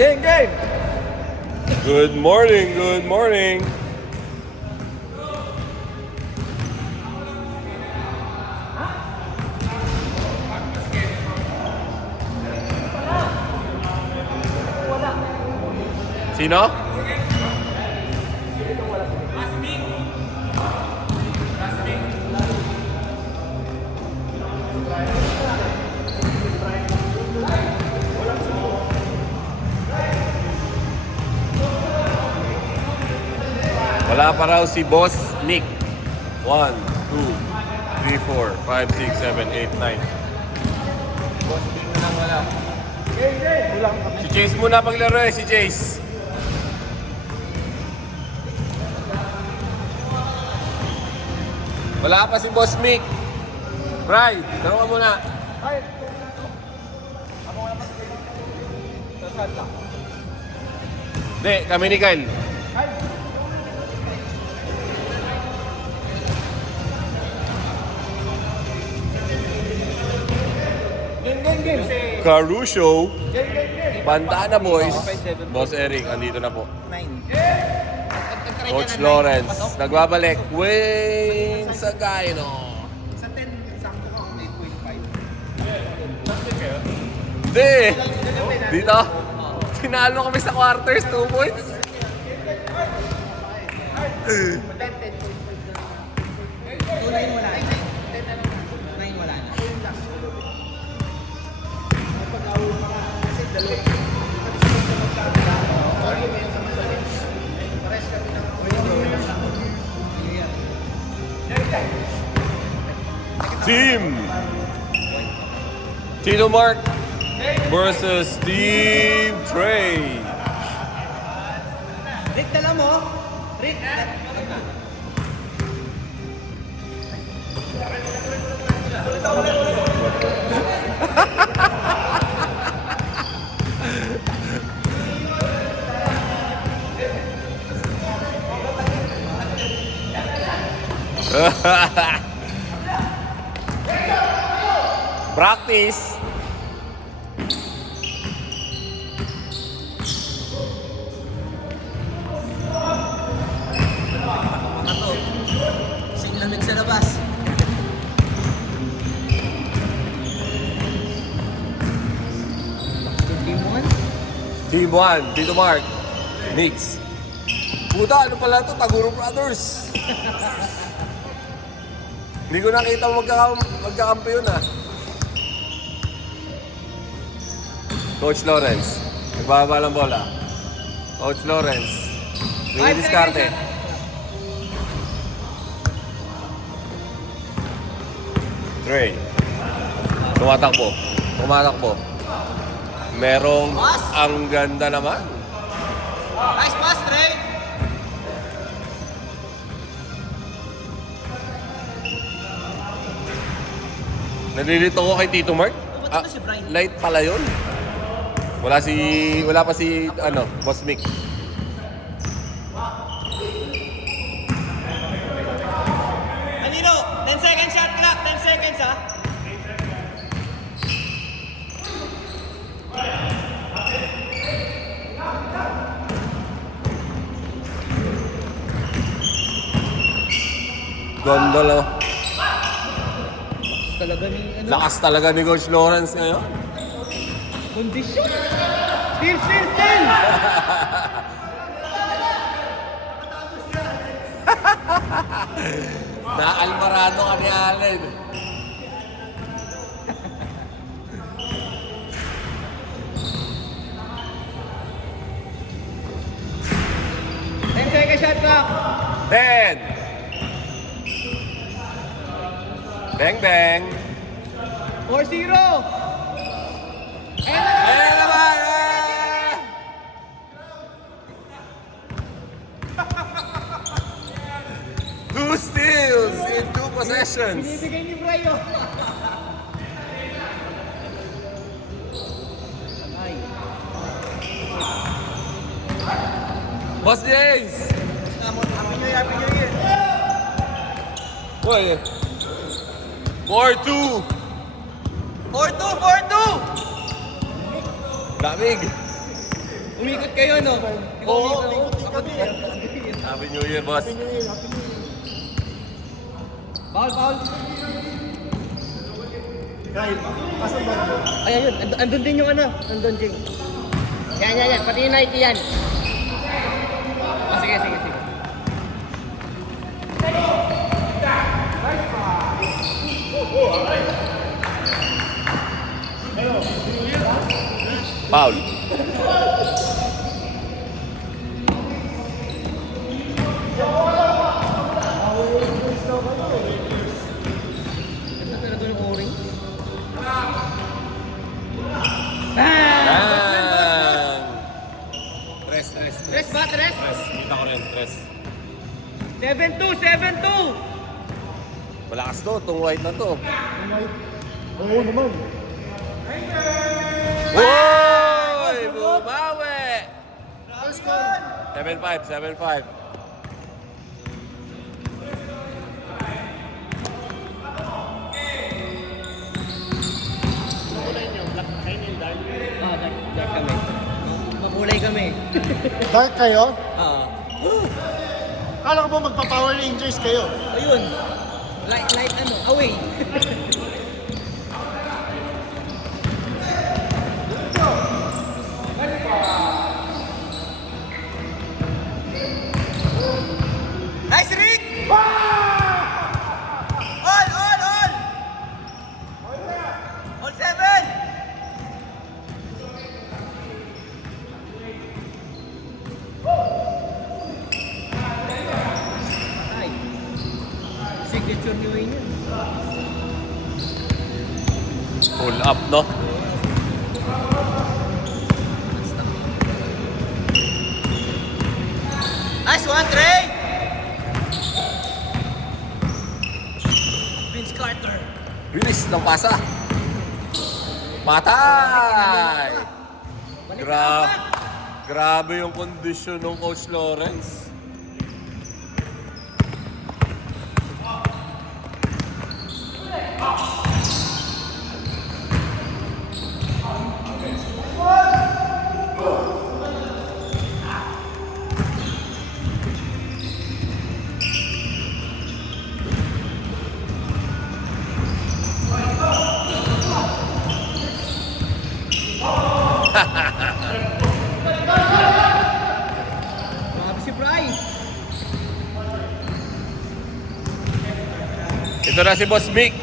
Game, game! Good morning, good morning. Sino? Wala pa raw si Boss Nick. 1, 2, 3, 4, 5, 6, 7, 8, 9. Boss, game na lang wala. Game, game! Ulang kami. Si Jace muna paglaro eh, si Jace. Wala pa si Boss Mick. Bri, laro ka muna. Ay! Ako wala pa sa game. Saan lang? Hindi, kami ni Kyle. Ay! Game, game, game! Caruso. Game, game, game! Bandana boys. Boss Eric, andito na po. 9. Coach Lawrence, nagbabalik. Wayne Sagayno. Sa 10, sakto ka kung 8.5. Hindi. Dito. Tinalo kami sa quarters, 2 points. 10, 10.5. 2, 9 wala na. 10 na lang na. 9 wala na. Ako yung last. Pag-awal pa nga. Kasi dalawa. Kasi sa magkakita. Argument sa masalit. Pares kami ng Team Tito Mark versus Steve Trey. Rick, dala mo? Rick, Practice. mga to. Siglamig sa labas. Team 1? Team 1, Tito Mark. Knicks. Puta, ano pala ito? Taguro Brothers. Hindi ko nakita magkakampiyon ah. Coach Lawrence. Nagbababa ng bola. Coach Lawrence. Sige diskarte. Trey. Tumatakbo. Tumatakbo. Merong ang ganda naman. Nice pass, Trey! Nalilito ko kay Tito Mark. Ba't si Brian? Light pala yun. Wala pa si Boss Mick. Anino, 10 seconds shot clock, 10 seconds ha. Ganda lang. Talaga ni Lakas talaga ni Coach Lawrence ngayon. Condition. Steal! Na-almarado ka ni Allen. Second shot clock. 10. Bang bang. 4-0. Ayan naman! Two steals in 2 possessions. Binibigay ni Brayo. Boss Jace! Happy New Year. Boy. 4-2. 4-2. Lamig. Umikot kayo, no? Oo, Ako din. Happy New Year, boss. Foul. Kyle, asan ba mo? Ay, ayun. Andun din yung ano. Andun, Jing. Yan. Pati yung Nike yan. Sige. Foul. Pero doon yung O-ring. Bang! Tres. Tres ba? Tres? Kita ko rin, tres. 7-2! Malakas to, itong white na to. Oo naman. Woy! Bumawi! First call. 7-5. Dark kami. Makulay kami. Dark kayo? Oo. Kala ko ba magpa-Power Rangers kayo? Ayun. Like ano, away. Nice, Rick! All! All 7! Ay. Signature ni Wayne yun. Pull up, no? Nice one, Trey! Vince Carter. Bilis ng pasa. Patay! Grabe yung kondisyon ng Coach Lawrence. Grabe si Bry. Ito na si Boss Mick.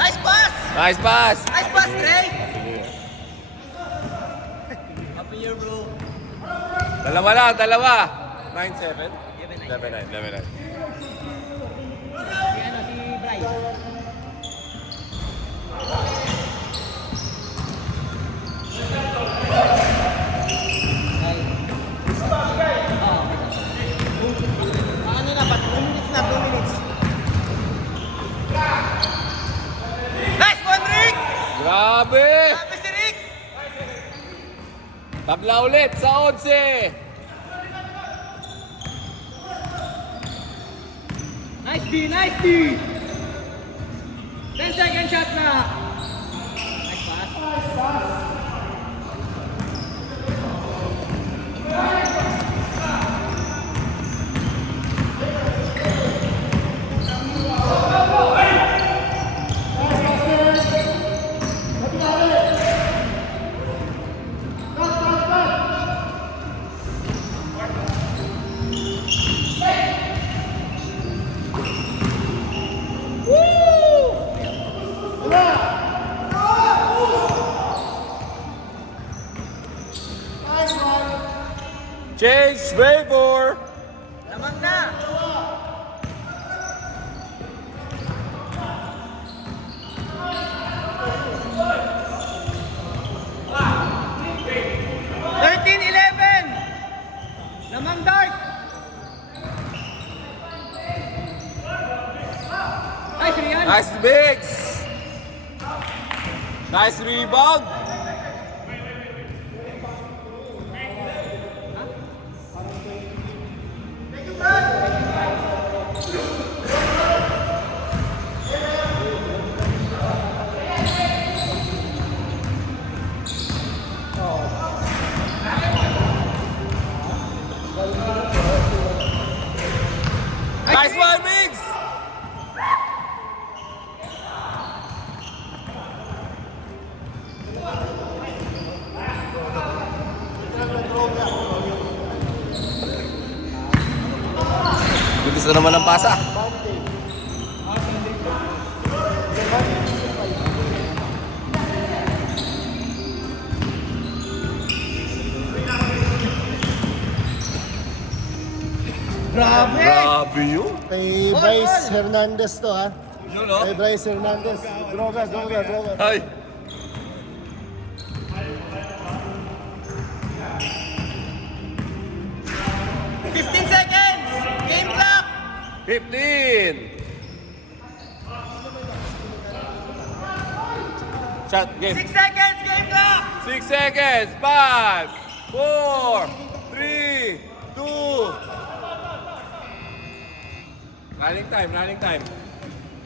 Nice pass! Nice pass! Nice pass, Trey! Happy year, bro. Dalawa. 9-7? 11-9. Si Bry. Ano na ba? 2 minutes na, 2 minutes. Nice one, Rick! Grabe! Grabe si Rick! Tabla ulit sa 11. Nice D! 10-second shot na! Nice pass. Change favor. Lamang na! Lamang Dark! Nice, Rian! Nice Bigs. Nice rebound. Gusto naman ng pasa. Monday. Grabe! Grabe yun. Kay Bryce Hernandez to ha. Yun, no? Kay Bryce Hernandez. Droga. Ay. Seconds! Game clock! 15. Shot, game. 6 seconds! Game clock! 6 seconds. 5, 4, 3, 2. Running time.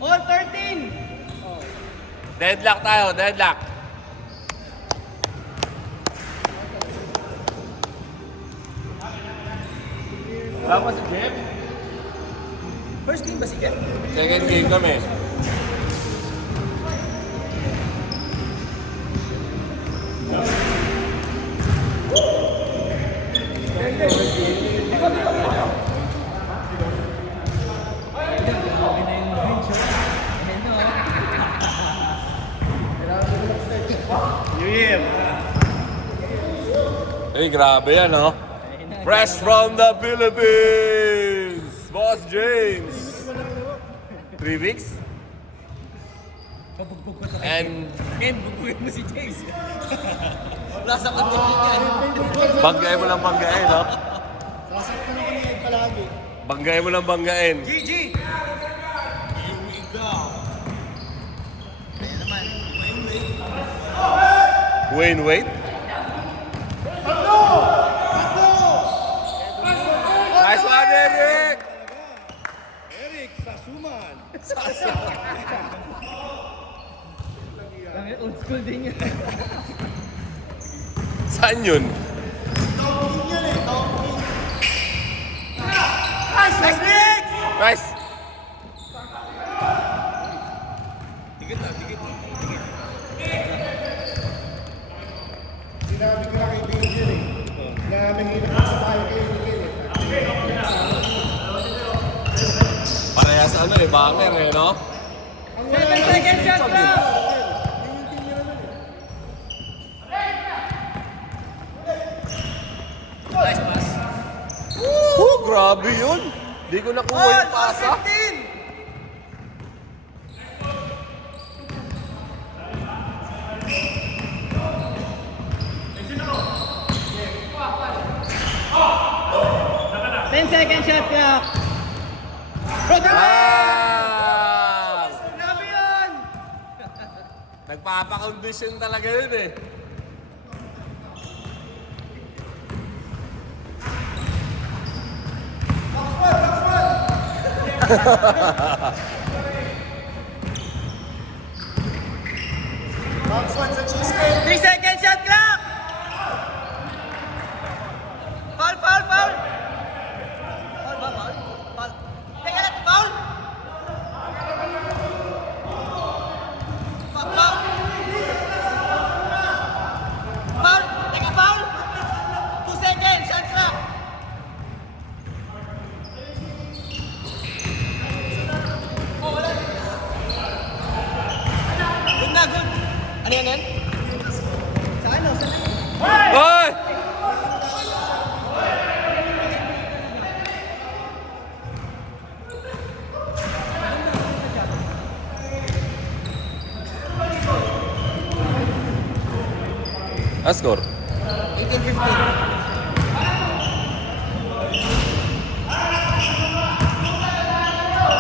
All 13! Deadlock tayo, deadlock. Wala pa si Jeff? First game ba si Jeff? Second game kami. New Year! Hey, grabe yan, no? Fresh from the Philippines! Boss James! 3 weeks? And bugbugin mo si Jace. Nasa condition yan. banggay mo lang banggain, no? Sasaktan ako niya palagi. Banggay mo lang banggain. GG! Wayne Wade? Nice one, Eric! Old school din yan. Saan yun? Nice! Nice mix! Nice! Sinabi ko na kay Bigil eh. Na mahirap sa tayo kay Bigil eh. Parehas ano eh, banger eh, no? 7 seconds shot clock! Nice pass. Grabe yun! Di ko nakuha yung pasa. 15! Second shot clock. Ah! Grabe yun! Nagpapakondisyon talaga yun eh. Box 1 sa cheesecake. 3 second shot clock. Foul. Foul ba, foul? Foul. Teka lang, foul? Foul. Foul. Teka, foul. 2 seconds, shot clock. Good na, good. Ano yan? Sa ano? Hoy! Score? 18-15.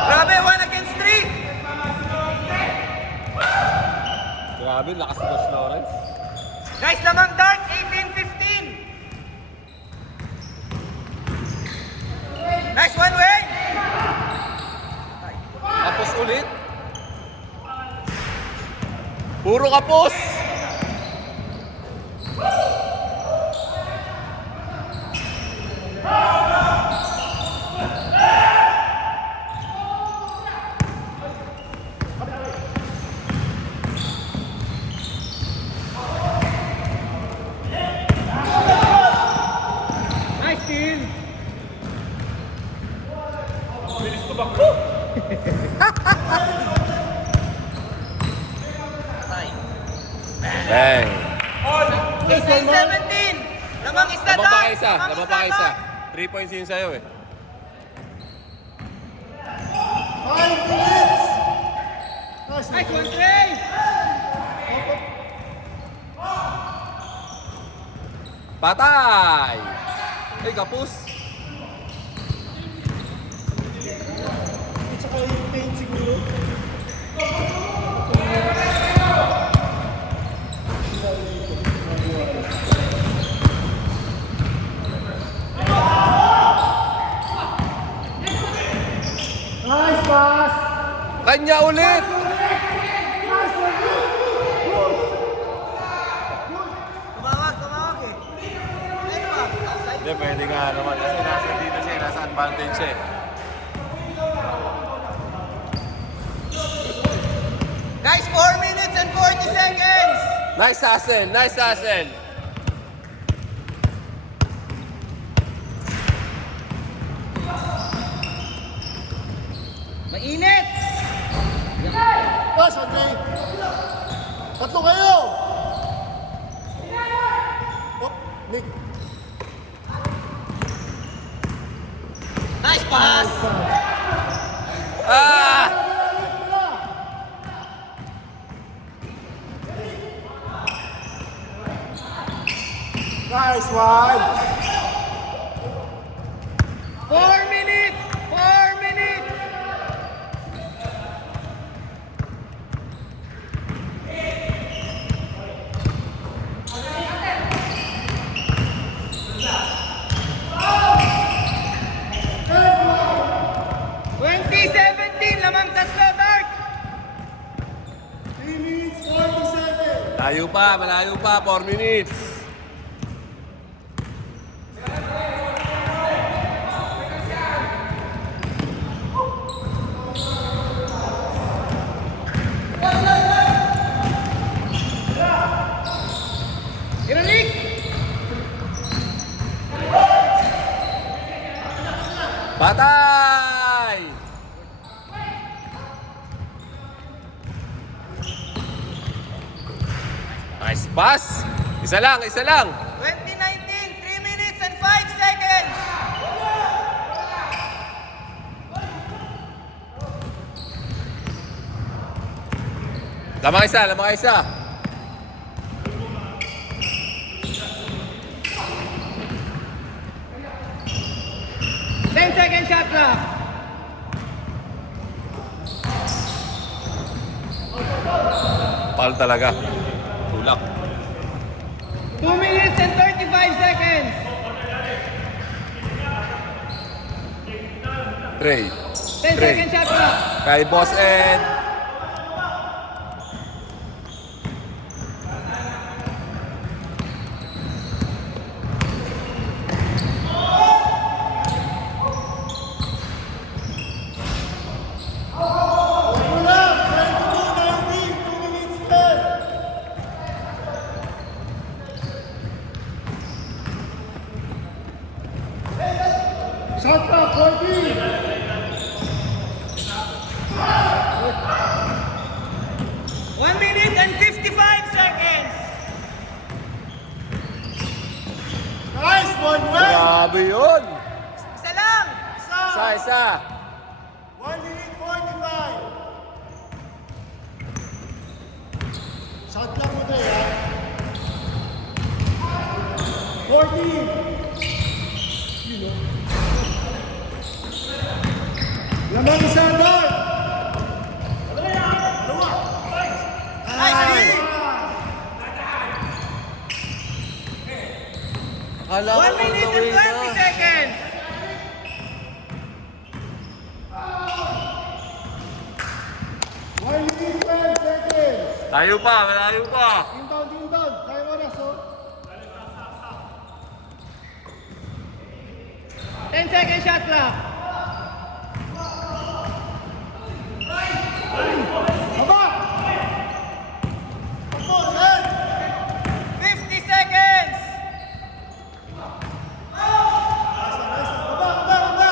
Grabe, 1 against 3. Grabe, lakas ni Coach Lawrence. Guys, lamang dark, 18-15. Nice one way. Kapos ulit. Puro kapos! Nice steal. Bang. 17. Lamang isa Laban pa Dark. kayo isa. Lamang Laban pa kayo isa. Dark. 3 points yun sa'yo eh. 5 minutes! Nice, Nice one, Trey. Patay! Ay, kapus. At saka yung pain siguro. Nice pass! Kanya ulit! Tumawag eh. Ano ba? Outside? Hindi, pwede nga naman. Kasi nasa dito siya, nasa advantage siya eh. Guys, 4 minutes and 40 seconds. Nice hustle! Nice hustle! Mainit. Pass, Andre! Tatlo kayo! Oh, Nick. Nice pass. Ah! Nice one! 4 minutes. 4 minutes. Lamang tatlo, Dark. 3 minutes, 47! Malayo pa, 4 minutes. Iranik. Patay! Nice pass! Isa lang, isa lang! 2019, 3 minutes and 5 seconds. Lamang isa. 10-second shot clock. Pal talaga. Tulak. 2 minutes and 35 seconds. Trey. 10-second shot clock. Kay Boss Ed. Wala! 22, 19, 2 minutes 10! Shot clock, 40! 1 minute and 55 seconds. Nice one, man! Grabe yun! Isa lang. Isa. 1 minute 45! Shot clock mo tayo, ha? 40! Lamang isa, Dark! Nice. Akala ko 1 minute and 20 seconds. One minute 12 seconds! Malayo pa. Team down. Kaya mo na, so. 10-second shot clock. Baba! Takbo, Ed! 50 seconds. Baba!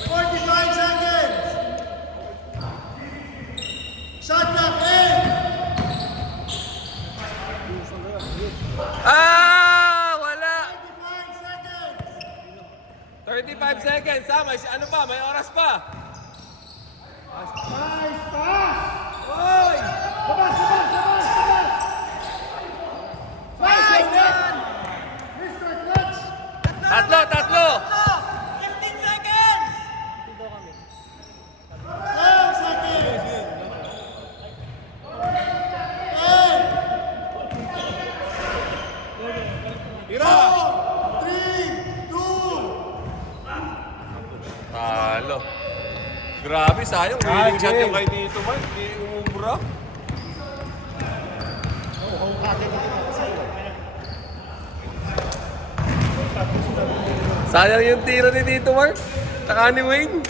45 seconds! Shot clock, 8! May ano pa? May oras pa. Nice pass! Oy! Labas, labas, labas, labas! Nice one! Mr. Clutch! Tatlo! 15 seconds! 10 seconds! 8! Tira! 3, 2, Talo. Grabe, sayang. Winning shot yung kay Tito Mark. Hindi umubra. Sayang yung tiro ni Tito Mark. Taka ni Wayne.